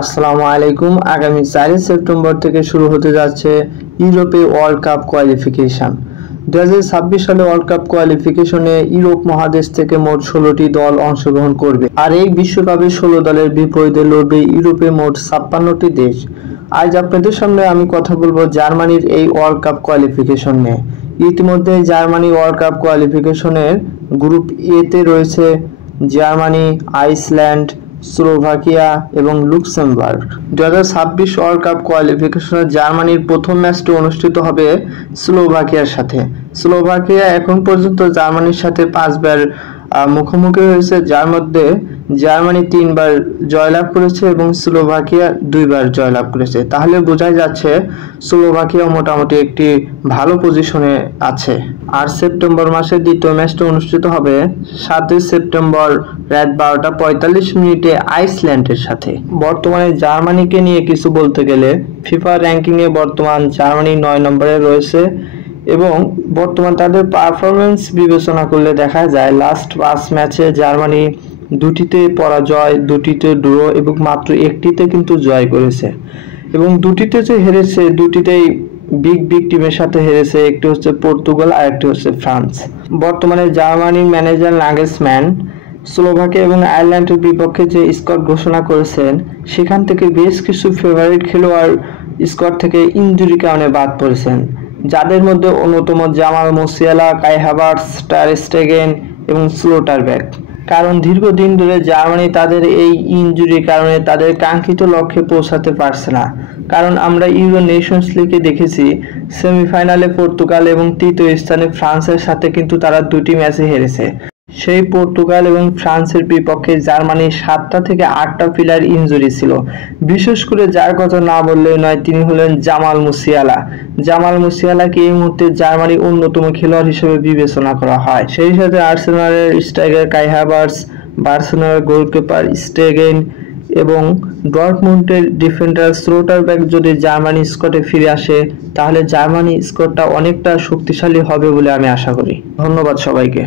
আসসালামু আলাইকুম। আগামী 4 সেপ্টেম্বর থেকে শুরু হতে যাচ্ছে ইউরোপে ওয়ার্ল্ড কাপ কোয়ালিফিকেশন। 2026 সালে ওয়ার্ল্ড কাপ কোয়ালিফিকেশনে ইউরোপ মহাদেশ থেকে মোট 16টি দল অংশগ্রহণ করবে, আর এই বিশ্বকাপে 16 দলের বিপরীতে লড়বে ইউরোপে মোট 56টি দেশ। আজ আপনাদের সামনে আমি কথা বলবো জার্মানির এই ওয়ার্ল্ড কাপ কোয়ালিফিকেশন নিয়ে। ইতিমধ্যে জার্মানি ওয়ার্ল্ড কাপ কোয়ালিফিকেশনের গ্রুপ এতে রয়েছে জার্মানি, আইসল্যান্ড, স্লোভাকিয়া এবং লুক্সেমবার্গ। 2026 ওয়ার্ল্ড কাপ কোয়ালিফিকেশনে জার্মানির প্রথম ম্যাচটি অনুষ্ঠিত হবে স্লোভাকিয়ার সাথে। স্লোভাকিয়া এখন পর্যন্ত জার্মানির সাথে 5 বার মুখোমুখি হয়েছে, যার মধ্যে জার্মানি 3 বার জয়লাভ করেছে এবং স্লোভাকিয়া 2 বার জয়লাভ করেছে। তাহলে বোঝাই যাচ্ছে স্লোভাকিয়া মোটামুটি একটি ভালো পজিশনে আছে। আর সেপ্টেম্বর মাসের দ্বিতীয় ম্যাচটি অনুষ্ঠিত হবে 7 সেপ্টেম্বর রাত 12:45 আইসল্যান্ডের সাথে। বর্তমানে জার্মানিকে নিয়ে কিছু বলতে গেলে ফিফা র্যাঙ্কিংয়ে বর্তমান জার্মানি 9 নম্বরে রয়েছে এবং বর্তমান তাদের পারফরমেন্স বিবেচনা করলে দেখা যায় লাস্ট 5 ম্যাচে জার্মানি 2টিতে পরাজয়, 2টিতে ড্র এবং মাত্র 1টিতে কিন্তু জয় করেছে। এবং 2টিতে যে হেরেছে 2টিতেই বিগ টিমের সাথে হেরেছে। একটি হচ্ছে পর্তুগাল আর একটি হচ্ছে ফ্রান্স। বর্তমানে জার্মানির ম্যানেজার নাগেলসম্যান স্লোভাকিয়া এবং আয়ারল্যান্ডের বিপক্ষে যে স্কোয়াড ঘোষণা করেছেন সেখান থেকে বেশ কিছু ফেভারিট খেলোয়াড় স্কোয়াড থেকে ইনজুরি কারণে বাদ পড়েছেন, যাদের মধ্যে অন্যতম জামাল মুসিয়ালা, কাই হাভার্টস, টার স্টেগেন এবং স্লোটারব্যাক। কারণ দীর্ঘদিন ধরে জার্মানি তাদের এই ইনজুরির কারণে তাদের কাঙ্ক্ষিত লক্ষ্যে পৌঁছাতে পারছে না। কারণ আমরা ইউরো নেশনস লিগে দেখেছি সেমিফাইনালে পর্তুগাল এবং তৃতীয় স্থানে ফ্রান্সের সাথে কিন্তু তারা 2টি ম্যাচে হেরেছে। সেই পর্তুগাল এবং ফ্রান্সের বিপক্ষে জার্মানির 7টা থেকে 8টা প্লেয়ার ইনজুরি ছিল। বিশেষ করে যার কথা না বললেই নয়, তিনি হলেন জামাল মুসিয়ালা। জামাল মুসিয়ালাকে এই মুহূর্তে জার্মানির অন্যতম খেলোয়াড় হিসেবে বিবেচনা করা হয়। সেই সাথে আর্সেনালের স্ট্রাইকার কাই হাভার্টস, বার্সেলোনার গোলকিপার স্টেগেন এবং ডর্টমুন্ডের ডিফেন্ডার স্লোটারব্যাক যদি জার্মানি স্কোয়াডে ফিরে আসে তাহলে জার্মানি স্কোয়াডটা অনেকটা শক্তিশালী হবে বলে আমি আশা করি। ধন্যবাদ সবাইকে।